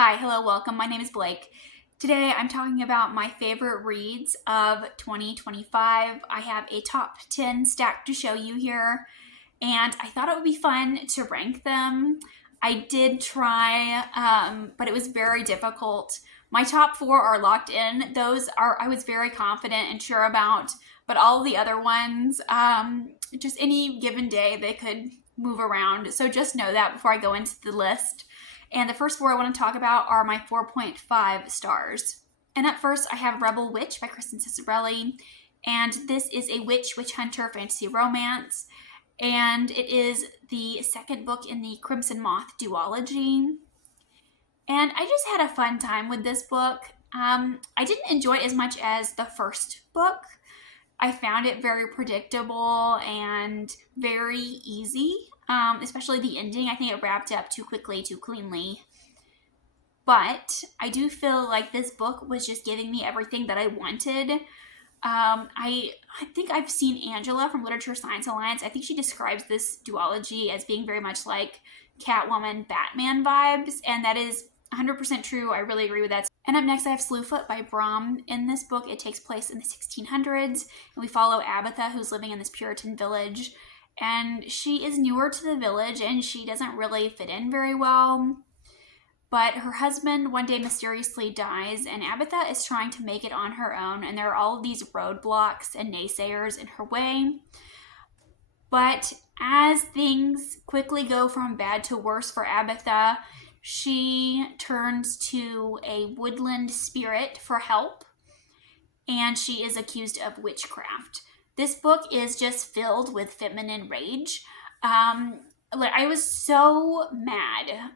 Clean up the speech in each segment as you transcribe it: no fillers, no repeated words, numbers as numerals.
Hi, hello, welcome. My name is Blake. Today I'm talking about my favorite reads of 2025. I have a top 10 stack to show you here, and I thought it would be fun to rank them. I did try, but it was very difficult. My top four are locked in. Those are I was very confident and sure about, but all the other ones, just any given day, they could move around. So just know that before I go into the list. And the first four I want to talk about are my 4.5 stars. And up first, I have Rebel Witch by Kristen Ciccarelli. And this is a witch hunter fantasy romance. And it is the second book in the Crimson Moth duology. And I just had a fun time with this book. I didn't enjoy it as much as the first book. I found it very predictable and very easy, especially the ending. I think it wrapped up too quickly, too cleanly. But I do feel like this book was just giving me everything that I wanted. I think I've seen Angela from Literature Science Alliance. I think she describes this duology as being very much like Catwoman, Batman vibes, and that is 100% true. I really agree with that. And up next, I have Slewfoot by Brom. In this book, it takes place in the 1600s, and we follow Abatha, who's living in this Puritan village. And she is newer to the village, and she doesn't really fit in very well. But her husband one day mysteriously dies, and Abatha is trying to make it on her own, and there are all of these roadblocks and naysayers in her way. But as things quickly go from bad to worse for Abatha, she turns to a woodland spirit for help, and she is accused of witchcraft. This book is just filled with feminine rage. I was so mad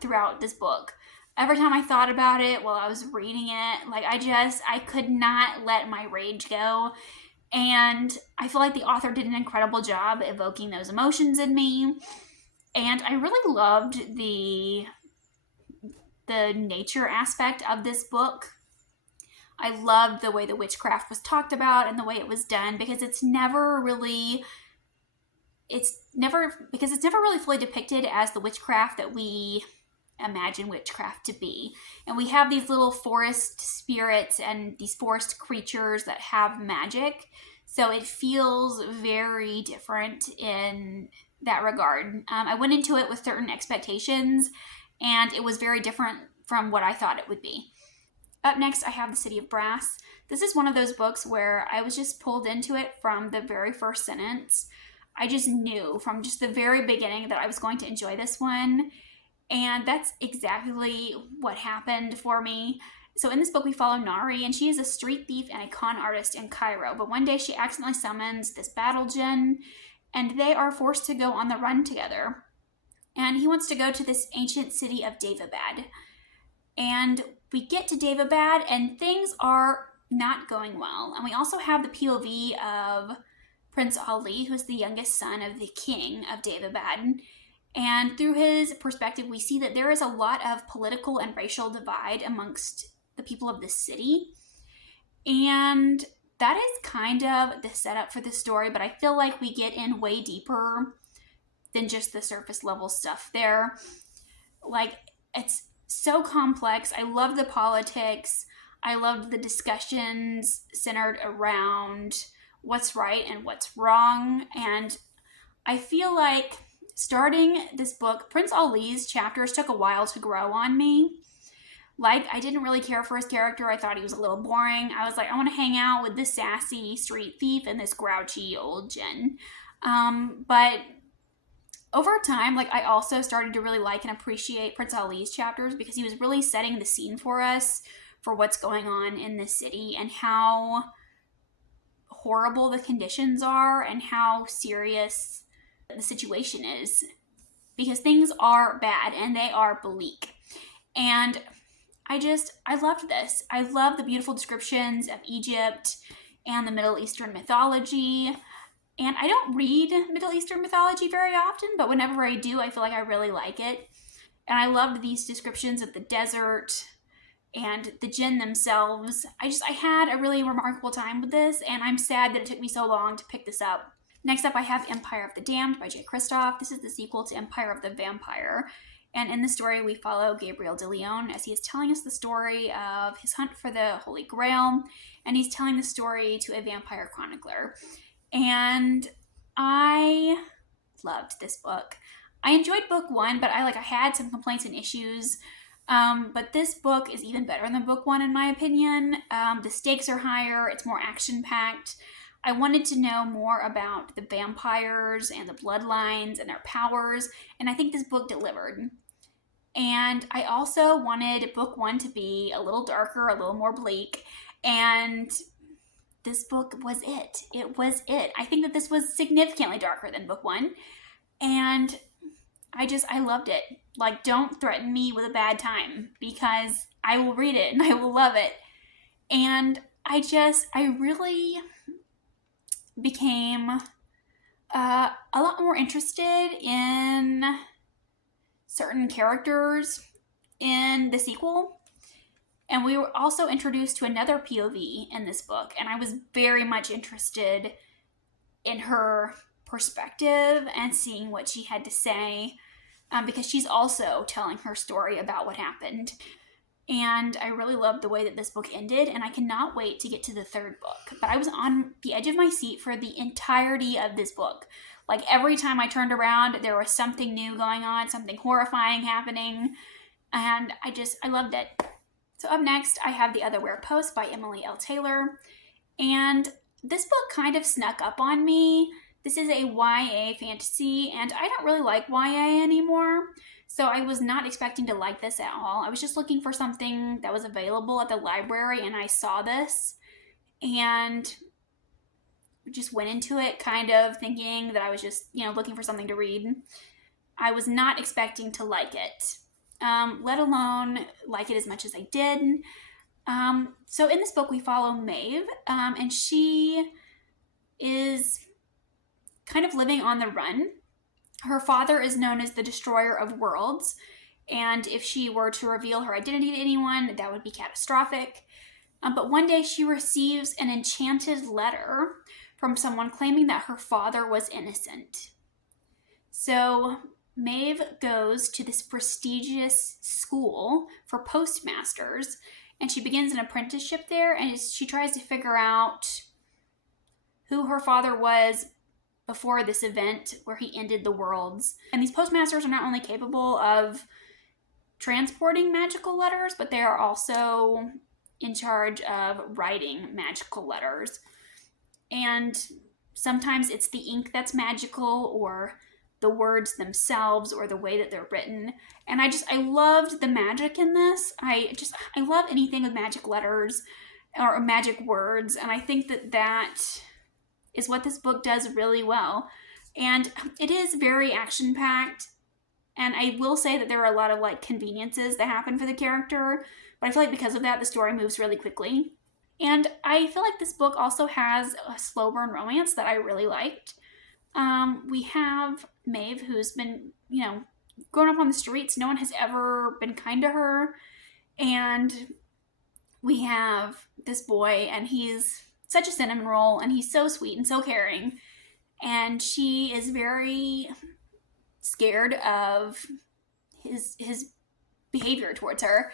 throughout this book. Every time I thought about it while I was reading it, I could not let my rage go. And I feel like the author did an incredible job evoking those emotions in me. And I really loved the nature aspect of this book. I loved the way the witchcraft was talked about and the way it was done, because it's never really fully depicted as the witchcraft that we imagine witchcraft to be. And we have these little forest spirits and these forest creatures that have magic, so it feels very different in that regard. I went into it with certain expectations, and it was very different from what I thought it would be. Up next, I have The City of Brass. This is one of those books where I was just pulled into it from the very first sentence. I just knew from just the very beginning that I was going to enjoy this one, and that's exactly what happened for me. So in this book, we follow Nari, and she is a street thief and a con artist in Cairo, but one day she accidentally summons this battle djinn, and they are forced to go on the run together. And he wants to go to this ancient city of Daevabad. And we get to Daevabad, and things are not going well. And we also have the POV of Prince Ali, who's the youngest son of the king of Daevabad. And through his perspective, we see that there is a lot of political and racial divide amongst the people of the city. And that is kind of the setup for the story, but I feel like we get in way deeper than just the surface level stuff there. It's so complex. I love the politics. I loved the discussions centered around what's right and what's wrong. And I feel like starting this book, Prince Ali's chapters took a while to grow on me. I didn't really care for his character. I thought he was a little boring. I was like, I want to hang out with this sassy street thief and this grouchy old djinn. But over time, I also started to really like and appreciate Prince Ali's chapters, because he was really setting the scene for us for what's going on in this city and how horrible the conditions are and how serious the situation is, because things are bad and they are bleak. And I loved this. I love the beautiful descriptions of Egypt and the Middle Eastern mythology. And I don't read Middle Eastern mythology very often, but whenever I do, I feel like I really like it. And I loved these descriptions of the desert and the djinn themselves. I had a really remarkable time with this, and I'm sad that it took me so long to pick this up. Next up, I have Empire of the Damned by Jay Kristoff. This is the sequel to Empire of the Vampire. And in the story, we follow Gabriel de Leon as he is telling us the story of his hunt for the Holy Grail, and he's telling the story to a vampire chronicler. And I loved this book. I enjoyed book 1, but I had some complaints and issues. But this book is even better than book 1 in my opinion. The stakes are higher, it's more action-packed. I wanted to know more about the vampires and the bloodlines and their powers, and I think this book delivered. And I also wanted book 1 to be a little darker, a little more bleak, and this book was it. It was it. I think that this was significantly darker than book 1, and I loved it. Like, don't threaten me with a bad time, because I will read it and I will love it. And I really became a lot more interested in certain characters in the sequel. And we were also introduced to another POV in this book, and I was very much interested in her perspective and seeing what she had to say, because she's also telling her story about what happened. And I really loved the way that this book ended, and I cannot wait to get to the 3rd book. But I was on the edge of my seat for the entirety of this book. Like, every time I turned around, there was something new going on, something horrifying happening, and I loved it. So up next, I have The Otherwhere Post by Emily L. Taylor, and this book kind of snuck up on me. This is a YA fantasy, and I don't really like YA anymore, so I was not expecting to like this at all. I was just looking for something that was available at the library, and I saw this, and just went into it kind of thinking that I was just, looking for something to read. I was not expecting to like it, let alone like it as much as I did. So in this book, we follow Maeve, and she is kind of living on the run. Her father is known as the Destroyer of Worlds, and if she were to reveal her identity to anyone, that would be catastrophic. But one day she receives an enchanted letter from someone claiming that her father was innocent. So Maeve goes to this prestigious school for postmasters, and she begins an apprenticeship there, and she tries to figure out who her father was before this event where he ended the worlds. And these postmasters are not only capable of transporting magical letters, but they are also in charge of writing magical letters. And sometimes it's the ink that's magical, or the words themselves, or the way that they're written. And I loved the magic in this. I love anything with magic letters or magic words, and I think that is what this book does really well. And it is very action-packed, and I will say that there are a lot of conveniences that happen for the character, but I feel like because of that, the story moves really quickly. And I feel like this book also has a slow burn romance that I really liked. We have Maeve, who's been, growing up on the streets. No one has ever been kind to her. And we have this boy, and he's such a cinnamon roll, and he's so sweet and so caring. And she is very scared of his behavior towards her.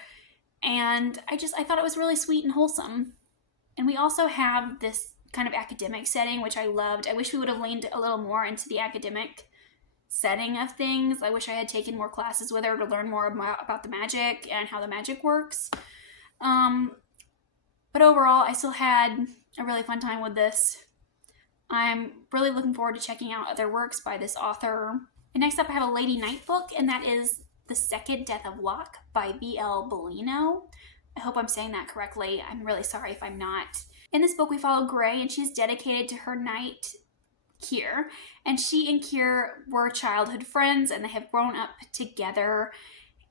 And I thought it was really sweet and wholesome. And we also have this kind of academic setting, which I loved. I wish we would have leaned a little more into the academic setting of things. I wish I had taken more classes with her to learn more about the magic and how the magic works. But overall, I still had a really fun time with this. I'm really looking forward to checking out other works by this author. And next up, I have a Lady Night book, and that is The Second Death of Locke by V.L. Bellino. I hope I'm saying that correctly. I'm really sorry if I'm not. In this book, we follow Gray, and she's dedicated to her knight, Kier. And she and Kier were childhood friends, and they have grown up together.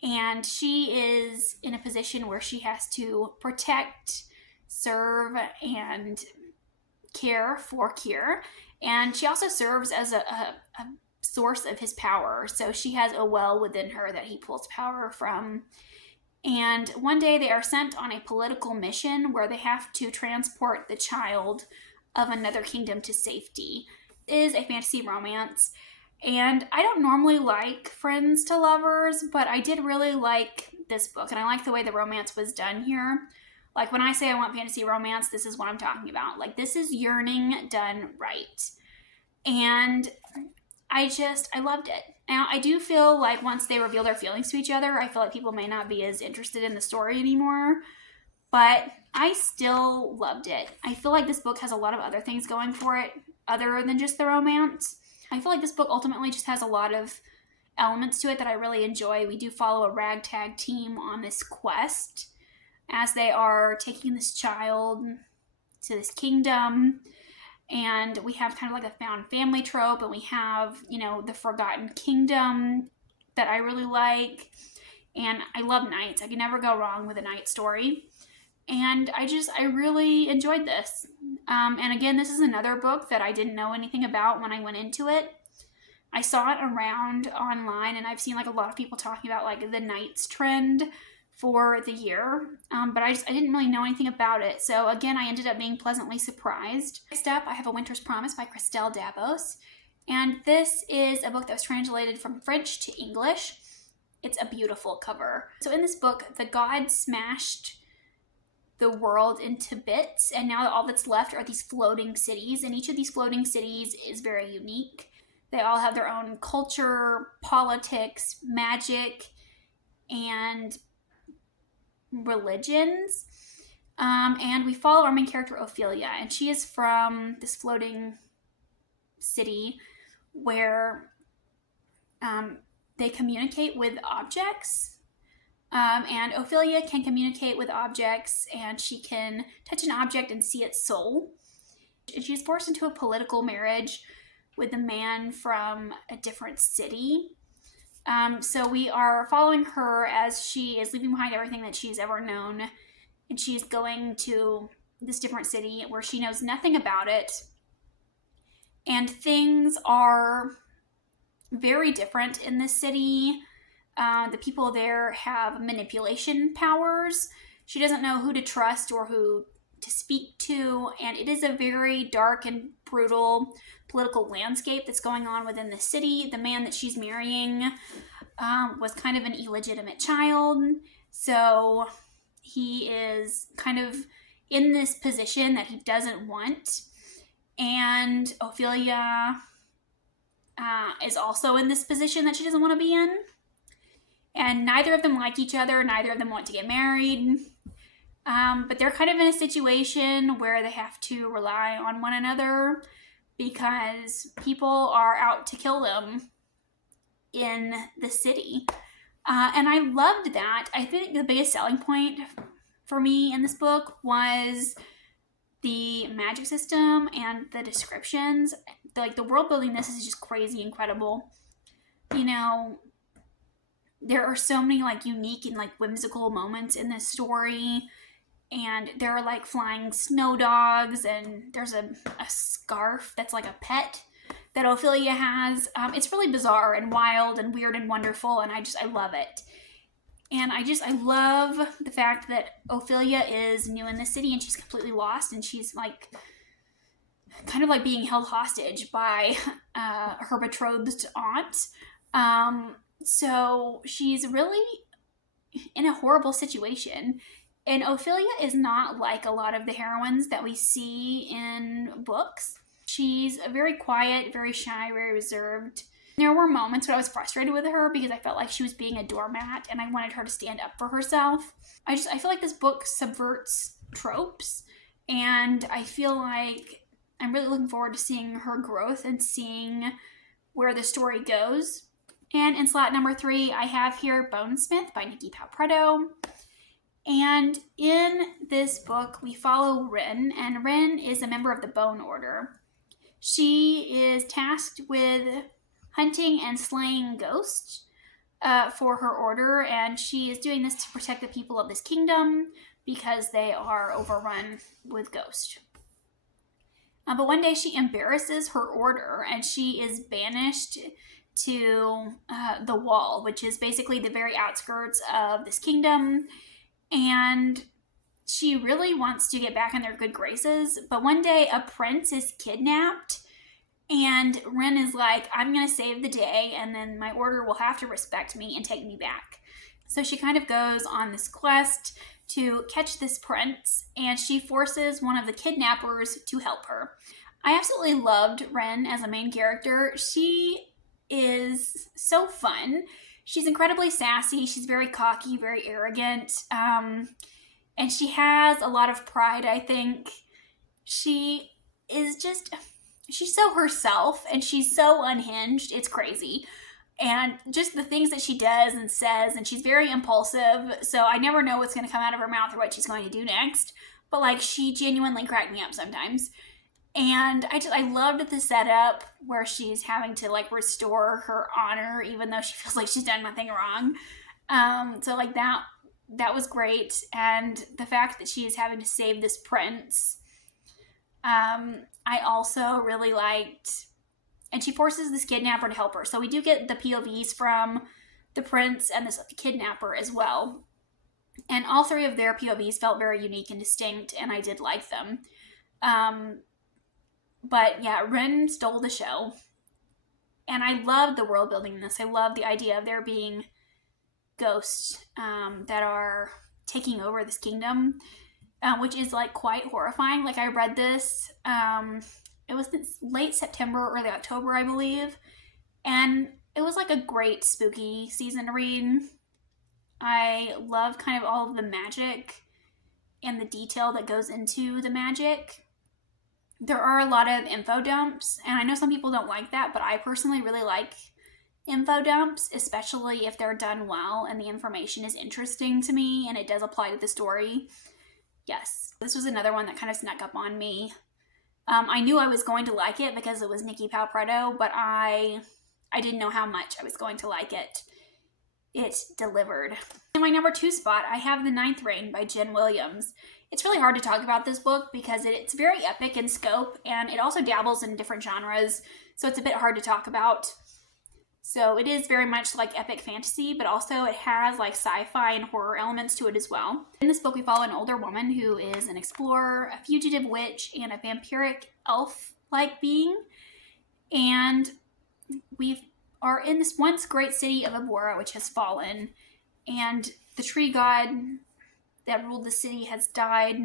And she is in a position where she has to protect, serve, and care for Kier. And she also serves as a source of his power. So she has a well within her that he pulls power from. And one day they are sent on a political mission where they have to transport the child of another kingdom to safety. It is a fantasy romance, And I don't normally like friends to lovers, but I did really like this book, and I like the way the romance was done here. Like, when I say I want fantasy romance, this is what I'm talking about. Like, this is yearning done right. And I loved it. Now, I do feel like once they reveal their feelings to each other, I feel like people may not be as interested in the story anymore. But I still loved it. I feel like this book has a lot of other things going for it other than just the romance. I feel like this book ultimately just has a lot of elements to it that I really enjoy. We do follow a ragtag team on this quest as they are taking this child to this kingdom. And we have kind of like a found family trope, and we have, you know, the Forgotten Kingdom that I really like. And I love knights. I can never go wrong with a knight story. And I really enjoyed this. And again, this is another book that I didn't know anything about when I went into it. I saw it around online, and I've seen like a lot of people talking about like the knights trend for the year, but I didn't really know anything about it. So again, I ended up being pleasantly surprised. Next up, I have A Winter's Promise by Christelle Davos, and this is a book that was translated from French to English. It's a beautiful cover. So in this book, the gods smashed the world into bits, and now all that's left are these floating cities, and each of these floating cities is very unique. They all have their own culture, politics, magic, and religions. And we follow our main character, Ophelia, and she is from this floating city where they communicate with objects. And Ophelia can communicate with objects, and she can touch an object and see its soul. She's forced into a political marriage with a man from a different city. So we are following her as she is leaving behind everything that she's ever known, and she's going to this different city where she knows nothing about it. And things are very different in this city. The people there have manipulation powers. She doesn't know who to trust or who to speak to, and it is a very dark and brutal political landscape that's going on within the city. The man that she's marrying was kind of an illegitimate child, so he is kind of in this position that he doesn't want, and Ophelia is also in this position that she doesn't want to be in, and neither of them like each other, neither of them want to get married. But they're kind of in a situation where they have to rely on one another because people are out to kill them in the city. And I loved that. I think the biggest selling point for me in this book was the magic system and the descriptions. Like, the world building this is just crazy incredible. You know, there are so many like unique and like whimsical moments in this story. And there are like flying snow dogs, and there's a scarf that's like a pet that Ophelia has. It's really bizarre and wild and weird and wonderful, and I love it. And I love the fact that Ophelia is new in the city and she's completely lost, and she's like kind of like being held hostage by her betrothed aunt. So she's really in a horrible situation. And Ophelia is not like a lot of the heroines that we see in books. She's very quiet, very shy, very reserved. There were moments when I was frustrated with her because I felt like she was being a doormat and I wanted her to stand up for herself. I feel like this book subverts tropes, and I feel like I'm really looking forward to seeing her growth and seeing where the story goes. And in slot number 3, I have here Bonesmith by Nikki Palpretto. And in this book, we follow Rin, and Rin is a member of the Bone Order. She is tasked with hunting and slaying ghosts for her order, and she is doing this to protect the people of this kingdom because they are overrun with ghosts. But one day she embarrasses her order, and she is banished to the Wall, which is basically the very outskirts of this kingdom. And she really wants to get back in their good graces, but one day a prince is kidnapped And Ren is like, I'm going to save the day, and then my order will have to respect me and take me back. So she kind of goes on this quest to catch this prince, and she forces one of the kidnappers to help her. I absolutely loved Ren as a main character. She is so fun. She's incredibly sassy. She's very cocky, very arrogant. And she has a lot of pride, I think. She is just, she's so herself, and she's so unhinged. It's crazy. And just the things that she does and says, and she's very impulsive, so I never know what's going to come out of her mouth or what she's going to do next. But like, she genuinely cracked me up sometimes. And I loved the setup where she's having to like restore her honor, even though she feels like she's done nothing wrong. So like that was great. And the fact that she is having to save this prince, I also really liked. And she forces this kidnapper to help her. So we do get the POVs from the prince and this kidnapper as well. And all three of their POVs felt very unique and distinct, and I did like them. But yeah, Ren stole the show. And I love the world building in this. I love the idea of there being ghosts that are taking over this kingdom, which is like quite horrifying. Like, I read this, it was late September, early October, I believe. And it was like a great spooky season to read. I love kind of all of the magic and the detail that goes into the magic. There are a lot of info dumps, and I know some people don't like that, but I personally really like info dumps, especially if they're done well and the information is interesting to me and it does apply to the story. Yes, this was another one that kind of snuck up on me. I knew I was going to like it because it was Nikki Palpretto, but I didn't know how much I was going to like it. It delivered. In my number 2 spot, I have The Ninth Reign by Jen Williams. It's really hard to talk about this book because it's very epic in scope, and it also dabbles in different genres, so it's a bit hard to talk about. So it is very much like epic fantasy, but also it has like sci-fi and horror elements to it as well. In this book, we follow an older woman who is an explorer, a fugitive witch, and a vampiric elf-like being. And we are in this once great city of Abora, which has fallen, and the tree god that ruled the city has died,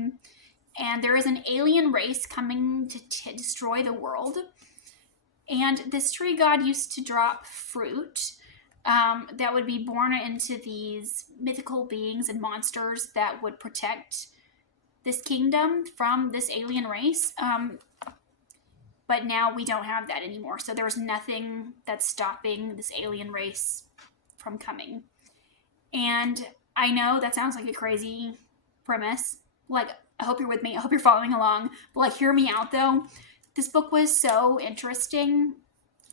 and there is an alien race coming to destroy the world. And this tree god used to drop fruit that would be born into these mythical beings and monsters that would protect this kingdom from this alien race. But now we don't have that anymore. So there's nothing that's stopping this alien race from coming. And I know that sounds like a crazy premise. Like, I hope you're with me. I hope you're following along. But like, hear me out though. This book was so interesting.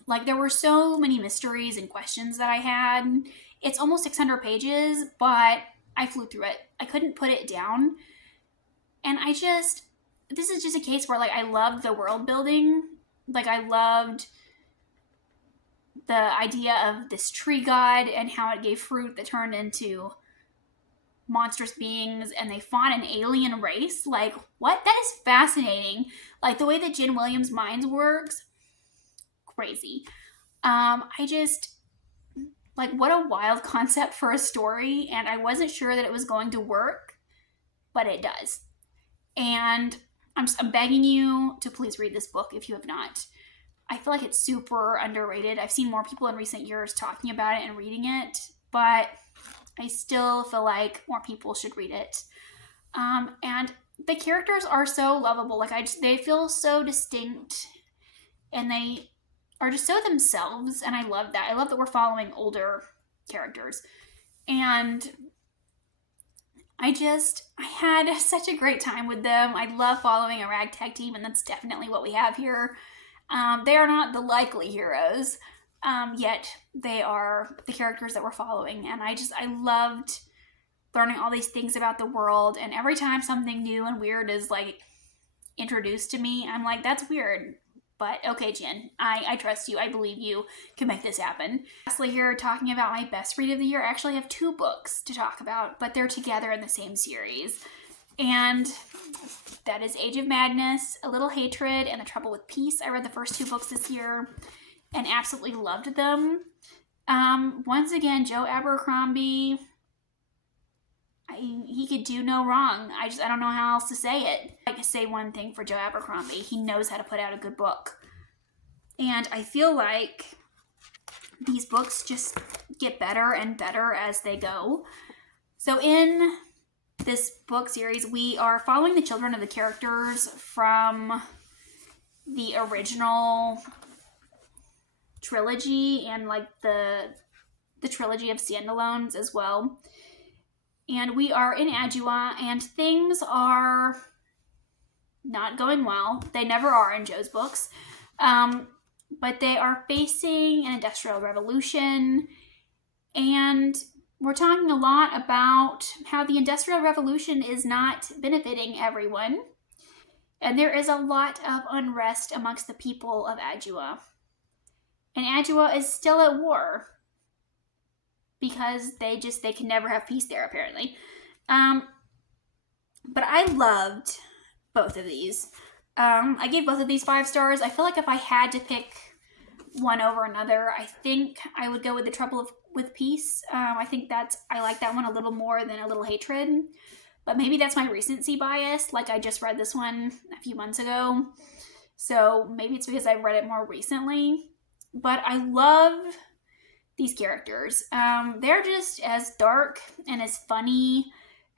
Like, there were so many mysteries and questions that I had. It's almost 600 pages, but I flew through it. I couldn't put it down. And this is just a case where like I loved the world building. Like, I loved the idea of this tree god and how it gave fruit that turned into monstrous beings, and they fought an alien race. Like, what? That is fascinating. Like, the way that Jen Williams' mind works, crazy. Like, what a wild concept for a story, and I wasn't sure that it was going to work, but it does. And I'm begging you to please read this book if you have not. I feel like it's super underrated. I've seen more people in recent years talking about it and reading it, but I still feel like more people should read it. And the characters are so lovable. Like, they feel so distinct, and they are just so themselves, and I love that. I love that we're following older characters. And I had such a great time with them. I love following a ragtag team, and that's definitely what we have here. They are not the likely heroes, yet they are the characters that we're following. And I loved learning all these things about the world. And every time something new and weird is like introduced to me, I'm like, that's weird. But okay, Jen, I trust you. I believe you can make this happen. Lastly, here, talking about my best read of the year, I actually have 2 books to talk about, but they're together in the same series. And that is Age of Madness, A Little Hatred, and The Trouble with Peace. I read the first 2 books this year and absolutely loved them. Once again, Joe Abercrombie, he could do no wrong. I don't know how else to say it. I can say one thing for Joe Abercrombie. He knows how to put out a good book. And I feel like these books just get better and better as they go. So in this book series, we are following the children of the characters from the original trilogy and like the trilogy of standalones as well. And we are in Adua, and things are not going well. They never are in Joe's books. But they are facing an industrial revolution, and we're talking a lot about how the industrial revolution is not benefiting everyone. And there is a lot of unrest amongst the people of Adua. And Adua is still at war because they can never have peace there, apparently. But I loved both of these. I gave both of these 5 stars. I feel like if I had to pick one over another, I think I would go with The Trouble with Peace. I like that one a little more than A Little Hatred. But maybe that's my recency bias. Like, I just read this one a few months ago. So maybe it's because I've read it more recently. But I love these characters. They're just as dark and as funny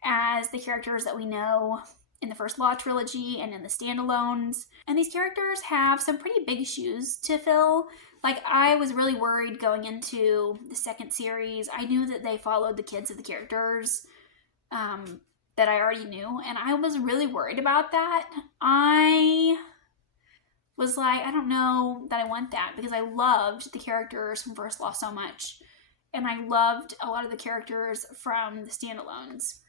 as the characters that we know in the first Law trilogy and in the standalones. And these characters have some pretty big shoes to fill. Like, I was really worried going into the second series. I knew that they followed the kids of the characters that I already knew, and I was really worried about that. I was like, I don't know that I want that, because I loved the characters from First Law so much, and I loved a lot of the characters from the standalones.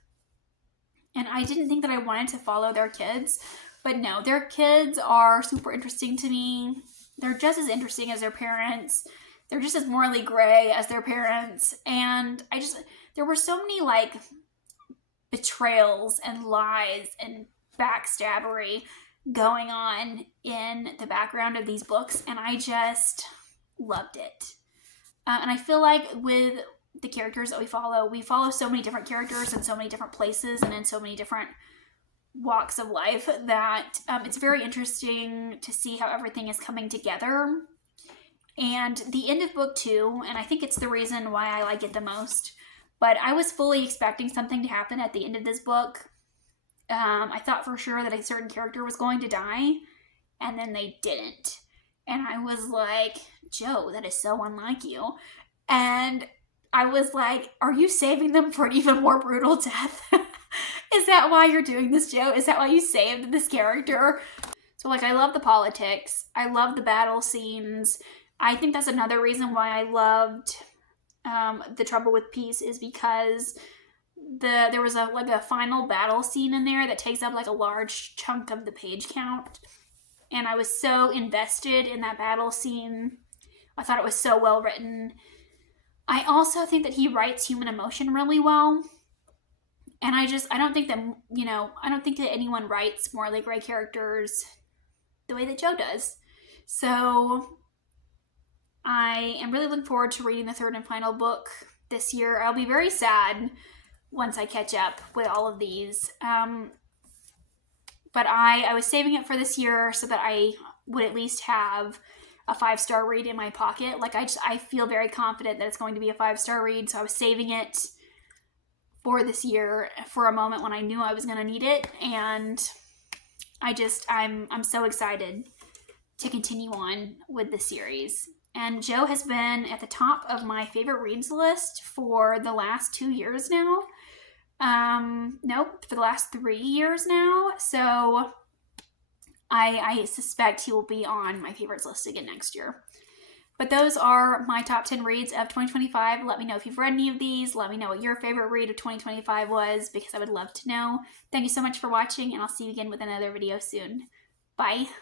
And I didn't think that I wanted to follow their kids, but no, their kids are super interesting to me. They're just as interesting as their parents. They're just as morally gray as their parents. And there were so many like betrayals and lies and backstabbery going on in the background of these books, and I just loved it. And I feel like with the characters that we follow so many different characters in so many different places and in so many different walks of life that it's very interesting to see how everything is coming together. And the end of book 2, and I think it's the reason why I like it the most, but I was fully expecting something to happen at the end of this book. I thought for sure that a certain character was going to die, and then they didn't. And I was like, Joe, that is so unlike you. And I was like, are you saving them for an even more brutal death? Is that why you're doing this, Joe? Is that why you saved this character? So, like, I love the politics. I love the battle scenes. I think that's another reason why I loved The Trouble with Peace, is because there was a final battle scene in there that takes up like a large chunk of the page count. And I was so invested in that battle scene. I thought it was so well written. I also think that he writes human emotion really well. And I don't think that anyone writes morally gray characters the way that Joe does. So I am really looking forward to reading the 3rd and final book this year. I'll be very sad once I catch up with all of these. But I was saving it for this year so that I would at least have a 5-star read in my pocket. Like, I feel very confident that it's going to be a 5-star read, so I was saving it for this year for a moment when I knew I was going to need it. And I'm so excited to continue on with the series. And Joe has been at the top of my favorite reads list for the last 2 years now. Nope, for the last 3 years now. So I suspect he will be on my favorites list again next year. But those are my top 10 reads of 2025. Let me know if you've read any of these. Let me know what your favorite read of 2025 was, because I would love to know. Thank you so much for watching, and I'll see you again with another video soon. Bye.